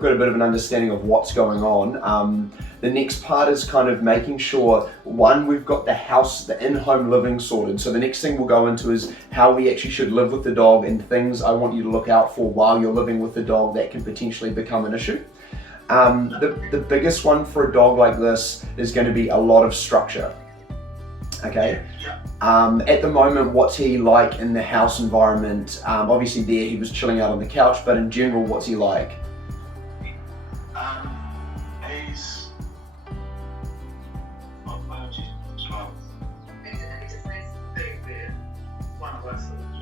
got a bit of an understanding of what's going on. The next part is kind of making sure, one, we've got the house, the in-home living sorted. So the next thing we'll go into is how we actually should live with the dog and things I want you to look out for while you're living with the dog that can potentially become an issue. The biggest one for a dog like this is going to be a lot of structure. Okay. At the moment, what's he like in the house environment? Obviously there he was chilling out on the couch, but in general, what's he like? He's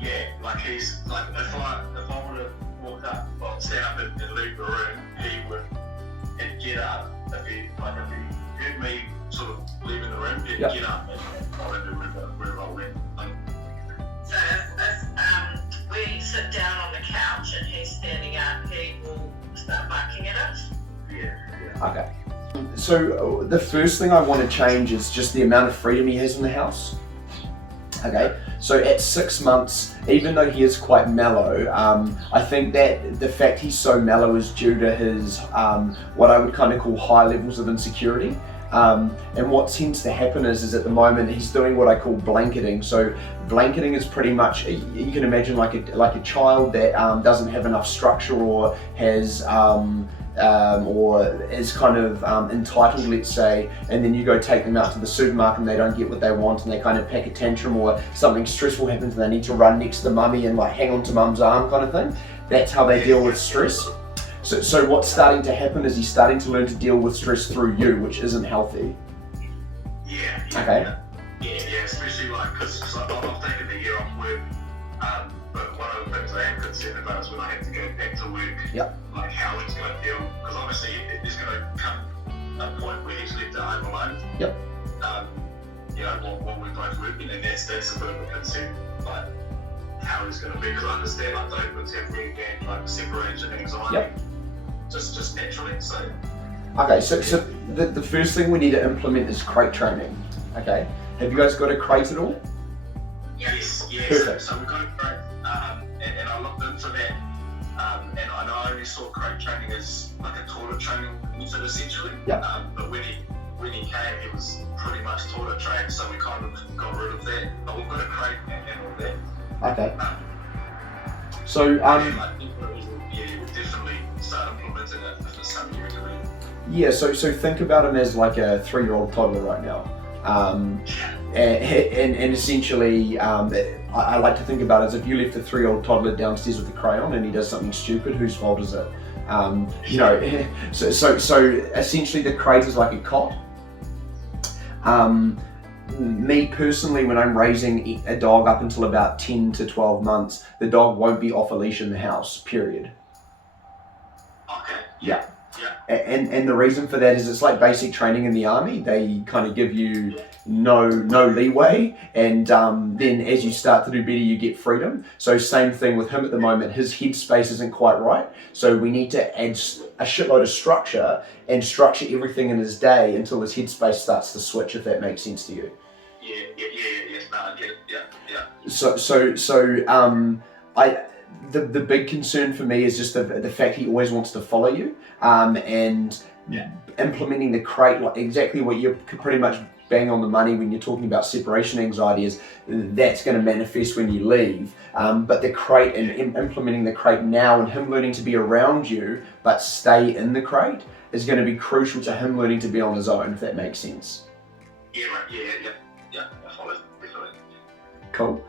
yeah, like he's like if I would have walked up, well, stand up and leave the room, he'd get up. If he heard me sort of leaving the room, he'd get up and follow me wherever I went. So if we sit down on the couch and he's standing up, he will start barking at us? Yeah. Okay. So the first thing I want to change is just the amount of freedom he has in the house. Okay, so at 6 months, even though he is quite mellow, I think that the fact he's so mellow is due to his, what I would kind of call high levels of insecurity. And what tends to happen is at the moment he's doing what I call blanketing. So blanketing is pretty much, you can imagine like a child that doesn't have enough structure or has or is kind of entitled, let's say, and then you go take them out to the supermarket and they don't get what they want and they kind of pack a tantrum, or something stressful happens and they need to run next to mummy and like hang on to mum's arm kind of thing. That's how they deal with stress. So what's starting to happen is he's starting to learn to deal with stress through you, which isn't healthy. Yeah. Okay. Yeah, especially like, because I've taken the year off work, but one of the things I am concerned about is when I have to go back to work, like how he's going to deal, because obviously there's going to come a point where he's left at home alone. Yep. You know, while we're both working, and that's a bit of a concern, like how he's going to be, because I understand like Dobermans have really bad like separation anxiety, just naturally. So. Okay, so the first thing we need to implement is crate training. Okay, have you guys got a crate at all? Yes. Perfect. So we've got a crate, and I looked into that, and I only saw crate training as like a toilet training method essentially. But when he came, he was pretty much toilet trained, so we kind of got rid of that. But we've got a crate and all that. Okay. So we'll definitely start implementing it if it's something you recommend. Yeah, so think about him as like a 3-year-old toddler right now. And essentially, I like to think about it as if you left a 3-year-old toddler downstairs with a crayon and he does something stupid, whose fault is it? You know, so essentially the crate is like a cot. Me personally, when I'm raising a dog up until about 10 to 12 months, the dog won't be off a leash in the house, period. Okay. Yeah. And the reason for that is it's like basic training in the army. They kind of give you no leeway, and then as you start to do better, you get freedom. So same thing with him at the moment. His head space isn't quite right, so we need to add a shitload of structure and structure everything in his day until his head space starts to switch, if that makes sense to you. Yes, no, I get it. Yeah. So the big concern for me is just the fact he always wants to follow you, and implementing the crate, like exactly what you're pretty much bang on the money when you're talking about separation anxiety, is that's going to manifest when you leave. But the crate and implementing the crate now and him learning to be around you but stay in the crate is going to be crucial to him learning to be on his own, if that makes sense. Yeah, I follow, definitely. Cool.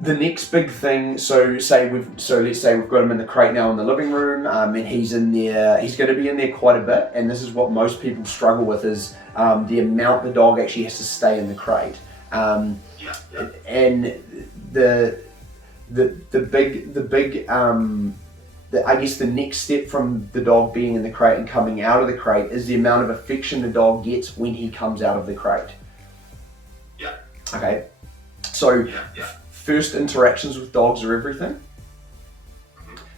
The next big thing, let's say we've got him in the crate now in the living room, and he's in there. He's going to be in there quite a bit, and this is what most people struggle with, is the amount the dog actually has to stay in the crate. And I guess the next step from the dog being in the crate and coming out of the crate is the amount of affection the dog gets when he comes out of the crate. Yeah. Okay. So. First interactions with dogs are everything.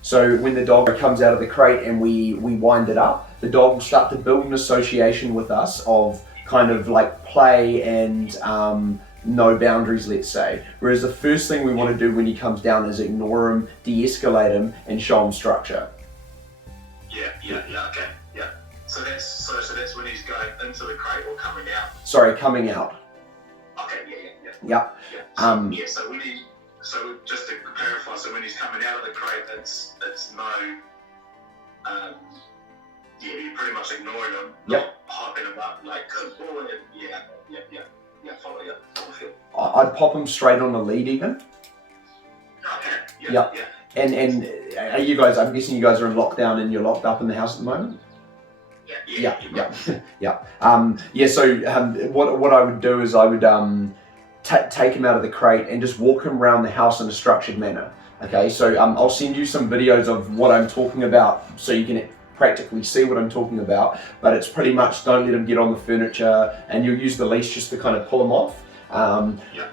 So when the dog comes out of the crate and we wind it up, the dog will start to build an association with us of kind of like play and no boundaries, let's say. Whereas the first thing we want to do when he comes down is ignore him, de-escalate him, and show him structure. Okay, yeah. So that's when he's going into the crate or coming out. Sorry, coming out. Okay, Yeah. So just to clarify, so when he's coming out of the crate, it's no, you pretty much ignoring him, not hyping him up like good boy. Follow you. I'd pop him straight on the lead even. Okay. Yeah. And are you guys? I'm guessing you guys are in lockdown and you're locked up in the house at the moment. So what I would do is I would take him out of the crate and just walk him around the house in a structured manner. Okay, so I'll send you some videos of what I'm talking about so you can practically see what I'm talking about, but it's pretty much don't let him get on the furniture, and you'll use the leash just to kind of pull him off.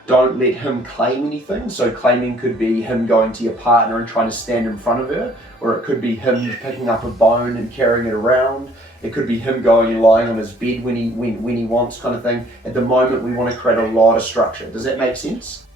Don't let him claim anything. So claiming could be him going to your partner and trying to stand in front of her, or it could be him picking up a bone and carrying it around. It could be him going and lying on his bed when he wants, kind of thing. At the moment, we want to create a lot of structure. Does that make sense?